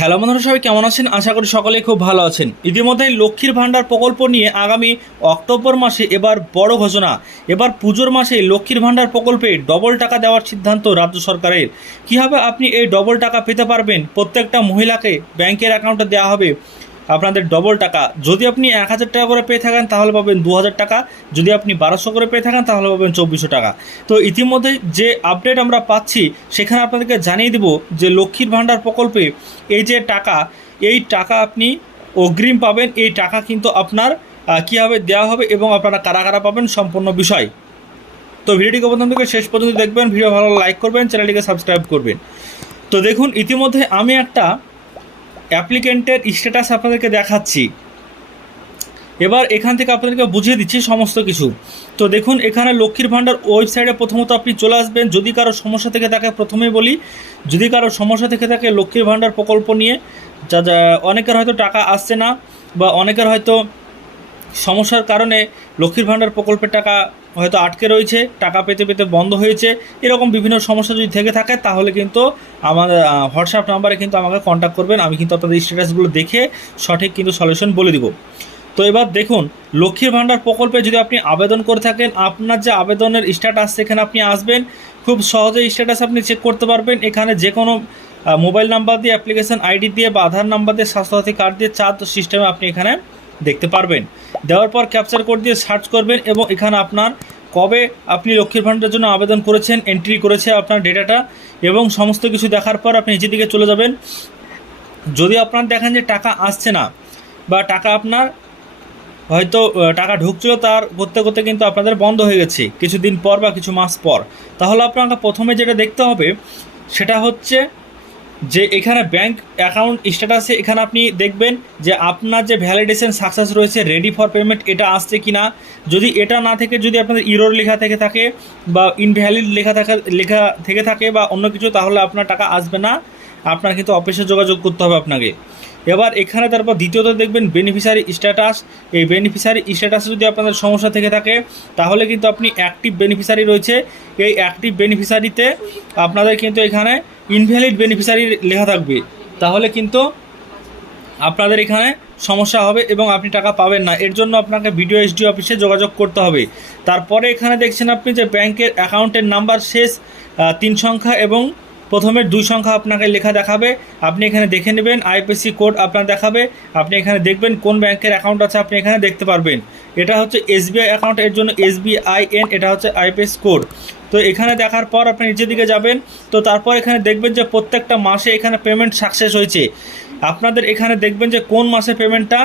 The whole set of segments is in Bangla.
হ্যালো বন্ধুরা, সবাই কেমন আছেন? আশা করি সকলেই খুব ভালো আছেন। ইতিমধ্যে লক্ষ্মীর ভাণ্ডার প্রকল্প নিয়ে আগামী অক্টোবর মাসে এবার বড় ঘোষণা। এবার পুজোর মাসে লক্ষ্মীর ভাণ্ডার প্রকল্পে ডবল টাকা দেওয়ার সিদ্ধান্ত রাজ্য সরকারের। কীভাবে আপনি এই ডবল টাকা পেতে পারবেন? প্রত্যেকটা মহিলাকে ব্যাংকের অ্যাকাউন্টে দেওয়া হবে। আপনাদের ডবল টাকা। যদি আপনি এক হাজার টাকা করে পেয়ে থাকেন, তাহলে পাবেন দু হাজার টাকা। যদি আপনি বারোশো করে পেয়ে থাকেন, তাহলে পাবেন চব্বিশশো টাকা। তো ইতিমধ্যে যে আপডেট আমরা পাচ্ছি, সেখানে আপনাদেরকে জানিয়ে দেব যে লক্ষ্মীর ভাণ্ডার প্রকল্পে এই যে টাকা, এই টাকা আপনি অগ্রিম পাবেন। এই টাকা কিন্তু আপনার কীভাবে দেওয়া হবে এবং আপনারা কারা কারা পাবেন সম্পূর্ণ বিষয়। তো ভিডিওটিকে প্রথম থেকে শেষ পর্যন্ত দেখবেন। ভিডিও ভালো লাইক করবেন, চ্যানেলটিকে সাবস্ক্রাইব করবেন। তো দেখুন, ইতিমধ্যে আমি একটা অ্যাপ্লিকেন্টের স্ট্যাটাস আপনাদেরকে দেখাচ্ছি। এবার এখান থেকে আপনাদেরকে বুঝিয়ে দিচ্ছি সমস্ত কিছু। তো দেখুন, এখানে লক্ষ্মীর ভাণ্ডার ওয়েবসাইটে প্রথমত আপনি চলে আসবেন। যদি কারও সমস্যা থেকে থাকে প্রথমেই বলি, যদি কারও সমস্যা থেকে থাকে লক্ষ্মীর ভাণ্ডার প্রকল্প নিয়ে, যা যা, অনেকের হয়তো টাকা আসছে না বা অনেকের হয়তো সমস্যার কারণে লক্ষ্মীর ভাণ্ডার প্রকল্পের টাকা হয়তো আটকে রয়েছে, টাকা পেতে পেতে বন্ধ হয়েছে। এরকম বিভিন্ন সমস্যা যদি থেকে থাকে, তাহলে কিন্তু আমার হোয়াটসঅ্যাপ নাম্বারে কিন্তু আমাকে কন্ট্যাক্ট করবেন। আমি কিন্তু আপনাদের স্ট্যাটাসগুলো দেখে সঠিক কিন্তু সলিউশন বলে দিব। তো এবার দেখুন, লক্ষ্মীর ভাণ্ডার প্রকল্পে যদি আপনি আবেদন করে থাকেন, আপনার যে আবেদনের স্ট্যাটাস সেখানে আপনি আসবেন। খুব সহজে স্ট্যাটাস আপনি চেক করতে পারবেন। এখানে যে কোনো মোবাইল নাম্বার দিয়ে অ্যাপ্লিকেশন আইডি দিয়ে বা আধার নাম্বার দিয়ে স্বাস্থ্যসাথী কার্ড দিয়ে চার সিস্টেমে আপনি এখানে দেখতে পারবেন। দেওয়ার পর ক্যাপচার কোড দিয়ে সার্চ করবেন এবং এখানে আপনার কবে আপনি লক্ষ্মীর ভাণ্ডারের জন্য আবেদন করেছেন এন্ট্রি করেছে আপনার ডেটাটা এবং সমস্ত কিছু দেখার পর আপনি নিচের দিকে চলে যাবেন। যদি আপনার দেখেন যে টাকা আসছে না বা টাকা আপনার হয়তো টাকা ঢুকছিল তার করতে করতে কিন্তু আপনাদের বন্ধ হয়ে গেছে কিছুদিন পর বা কিছু মাস পর। তাহলে আপনাকে প্রথমে যেটা দেখতে হবে সেটা হচ্ছে যে এখানে ব্যাংক অ্যাকাউন্ট স্ট্যাটাসে এখানে আপনি দেখবেন যে আপনার যে ভ্যালিডেশন সাকসেস রয়েছে রেডি ফর পেমেন্ট এটা আসছে কি না যদি এটা না থেকে, যদি আপনাদের ইরোর লেখা থেকে থাকে বা ইনভ্যালিড লেখা থাকে, লেখা থেকে থাকে বা অন্য কিছু, তাহলে আপনার টাকা আসবে না। আপনার কিন্তু অফিসে যোগাযোগ করতে হবে আপনাকে। এবার এখানে তারপর দ্বিতীয়ত দেখবেন বেনিফিশিয়ারি স্ট্যাটাস এই বেনিফিশিয়ারি স্ট্যাটাসে যদি আপনাদের সমস্যা থেকে থাকে, তাহলে কিন্তু আপনি অ্যাক্টিভ বেনিফিশিয়ারি রয়েছে। এই অ্যাক্টিভ বেনিফিশিয়ারিতে আপনাদের কিন্তু এখানে ইনভ্যালিড বেনিফিশিয়ারি লেখা থাকবে। তাহলে কিন্তু আপনাদের এখানে সমস্যা হবে এবং আপনি টাকা পাবেন না। এর জন্য আপনাকে ভিডিও এসডি অফিসে যোগাযোগ করতে হবে। তারপরে এখানে দেখছেন আপনি যে ব্যাংকের অ্যাকাউন্টের নাম্বার শেষ তিন সংখ্যা এবং প্রথমের দুই সংখ্যা আপনাকে লেখা দেখাবে। আপনি এখানে দেখে নেবেন আইপিসি কোড আপনার দেখাবে। আপনি এখানে দেখবেন কোন ব্যাংকের অ্যাকাউন্ট আছে, আপনি এখানে দেখতে পারবেন। এটা হচ্ছে এসবিআই অ্যাকাউন্ট এর জন্য এসবিআই এন এটা হচ্ছে আইপিএস কোড তো এখানে দেখার পর আপনি নিচের দিকে যাবেন। তো তারপর এখানে দেখবেন যে প্রত্যেকটা মাসে এখানে পেমেন্ট সাকসেস হয়েছে। আপনাদের এখানে দেখবেন যে কোন মাসে পেমেন্টটা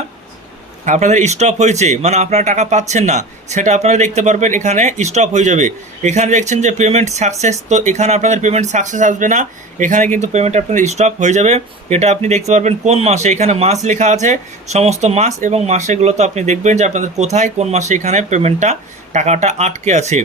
আপনাদের স্টপ হয়েছে মানে আপনারা টাকা পাচ্ছেন না, সেটা আপনারা দেখতে পারবেন, এখানে স্টপ হয়ে যাবে। এখানে দেখছেন যে পেমেন্ট সাকসেস তো এখানে আপনাদের পেমেন্ট সাকসেস আসবে না, এখানে কিন্তু পেমেন্ট আপনাদের স্টপ হয়ে যাবে। এটা আপনি দেখতে পারবেন কোন মাসে, এখানে মাস লেখা আছে, সমস্ত মাস এবং মাসেগুলো তো আপনি দেখবেন যে আপনাদের কোথায়, কোন মাসে এখানে পেমেন্টটা টাকাটা আটকে আছে।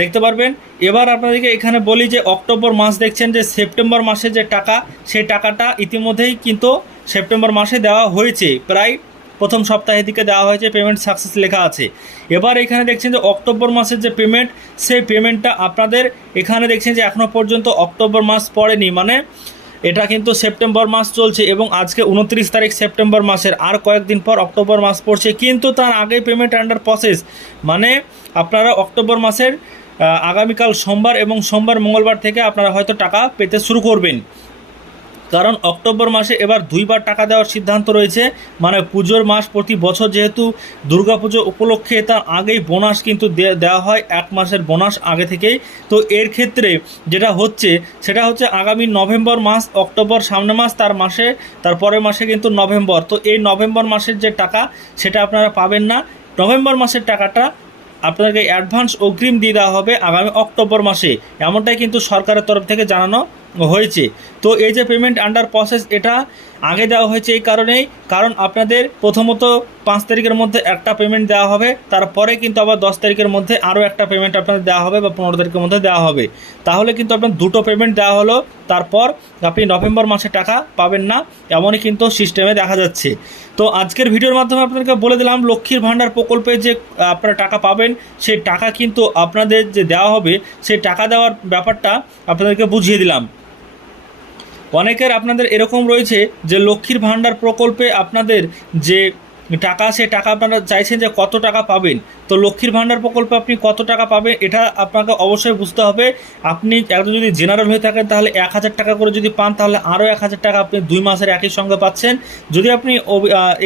দেখতে পারবেন, এবার আপনাদেরকে এখানে বলি যে অক্টোবর মাস দেখছেন যে সেপ্টেম্বর মাসে যে টাকা, সেই টাকাটা ইতিমধ্যেই কিন্তু সেপ্টেম্বর মাসে দেওয়া হয়েছে, প্রায় প্রথম সপ্তাহের দিকে দেওয়া হয়েছে পেমেন্ট সাকসেস লেখা আছে। এবার এখানে দেখছেন যে অক্টোবর মাসের যে পেমেন্ট সেই পেমেন্টটা আপনাদের এখানে দেখছেন যে এখনও পর্যন্ত অক্টোবর মাস পড়েনি। মানে এটা কিন্তু সেপ্টেম্বর মাস চলছে এবং আজকে উনত্রিশ তারিখ সেপ্টেম্বর মাসের। আর কয়েকদিন পর অক্টোবর মাস পড়ছে। কিন্তু তার আগে পেমেন্ট আন্ডার প্রসেস মানে আপনারা অক্টোবর মাসের আগামীকাল সোমবার এবং সোমবার মঙ্গলবার থেকে আপনারা হয়তো টাকা পেতে শুরু করবেন। কারণ অক্টোবর মাসে এবার দুইবার টাকা দেওয়ার সিদ্ধান্ত রয়েছে। মানে পুজোর মাস প্রতি বছর যেহেতু দুর্গাপুজো উপলক্ষে তার আগেই বোনাস কিন্তু দেওয়া হয়, এক মাসের বোনাস আগে থেকেই। তো এর ক্ষেত্রে যেটা হচ্ছে, সেটা হচ্ছে আগামী নভেম্বর মাস, অক্টোবর সামনে মাস, তার মাসে, তার পরের মাসে কিন্তু নভেম্বর। তো এই নভেম্বর মাসের যে টাকা, সেটা আপনারা পাবেন না। নভেম্বর মাসের টাকাটা আপনাদেরকে অ্যাডভান্স অগ্রিম দিয়ে দেওয়া হবে আগামী অক্টোবর মাসে। এমনটাই কিন্তু সরকারের তরফ থেকে জানানো হয়েছে। তো এই যে পেমেন্ট আন্ডার প্রসেস এটা আগে দেওয়া হয়েছে এই কারণেই। কারণ আপনাদের প্রথমত পাঁচ তারিখের মধ্যে একটা পেমেন্ট দেওয়া হবে, তারপরে কিন্তু আবার দশ তারিখের মধ্যে আরও একটা পেমেন্ট আপনাদের দেওয়া হবে বা পনেরো তারিখের মধ্যে দেওয়া হবে। তাহলে কিন্তু আপনার দুটো পেমেন্ট দেওয়া হলো, তারপর আপনি নভেম্বর মাসে টাকা পাবেন না, এমনই কিন্তু সিস্টেমে দেখা যাচ্ছে। তো আজকের ভিডিওর মাধ্যমে আপনাদেরকে বলে দিলাম, লক্ষ্মীর ভাণ্ডার প্রকল্পে যে আপনারা টাকা পাবেন, সেই টাকা কিন্তু আপনাদের যে দেওয়া হবে, সেই টাকা দেওয়ার ব্যাপারটা আপনাদেরকে বুঝিয়ে দিলাম। অনেকের আপনাদের এরকম রয়েছে যে লক্ষ্মীর ভাণ্ডার প্রকল্পে আপনাদের যে টাকা, সে টাকা আপনারা চাইছেন যে কত টাকা পাবেন। তো লক্ষ্মীর ভাণ্ডার প্রকল্পে আপনি কত টাকা পাবেন, এটা আপনাকে অবশ্যই বুঝতে হবে। আপনি একজন যদি জেনারেল হয়ে থাকেন, তাহলে এক হাজার টাকা করে যদি পান, তাহলে আরও এক হাজার টাকা আপনি দুই মাসের একই সঙ্গে পাচ্ছেন। যদি আপনি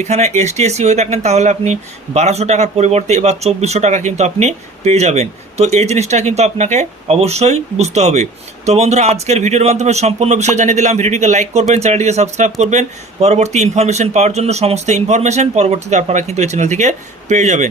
এখানে এসটি এসসি হয়ে থাকেন, তাহলে আপনি বারোশো টাকার পরিবর্তে এবার চব্বিশশো টাকা কিন্তু আপনি পেয়ে যাবেন। তো এই জিনিসটা কিন্তু আপনাকে অবশ্যই বুঝতে হবে। তো বন্ধুরা, আজকের ভিডিওর মাধ্যমে সম্পূর্ণ বিষয় জানিয়ে দিলাম। ভিডিওটিকে লাইক করবেন, চ্যানেলটিকে সাবস্ক্রাইব করবেন। পরবর্তী ইনফরমেশন পাওয়ার জন্য সমস্ত ইনফরমেশন পরবর্তীতে আপনারা কিন্তু এই চ্যানেল থেকে পেয়ে যাবেন।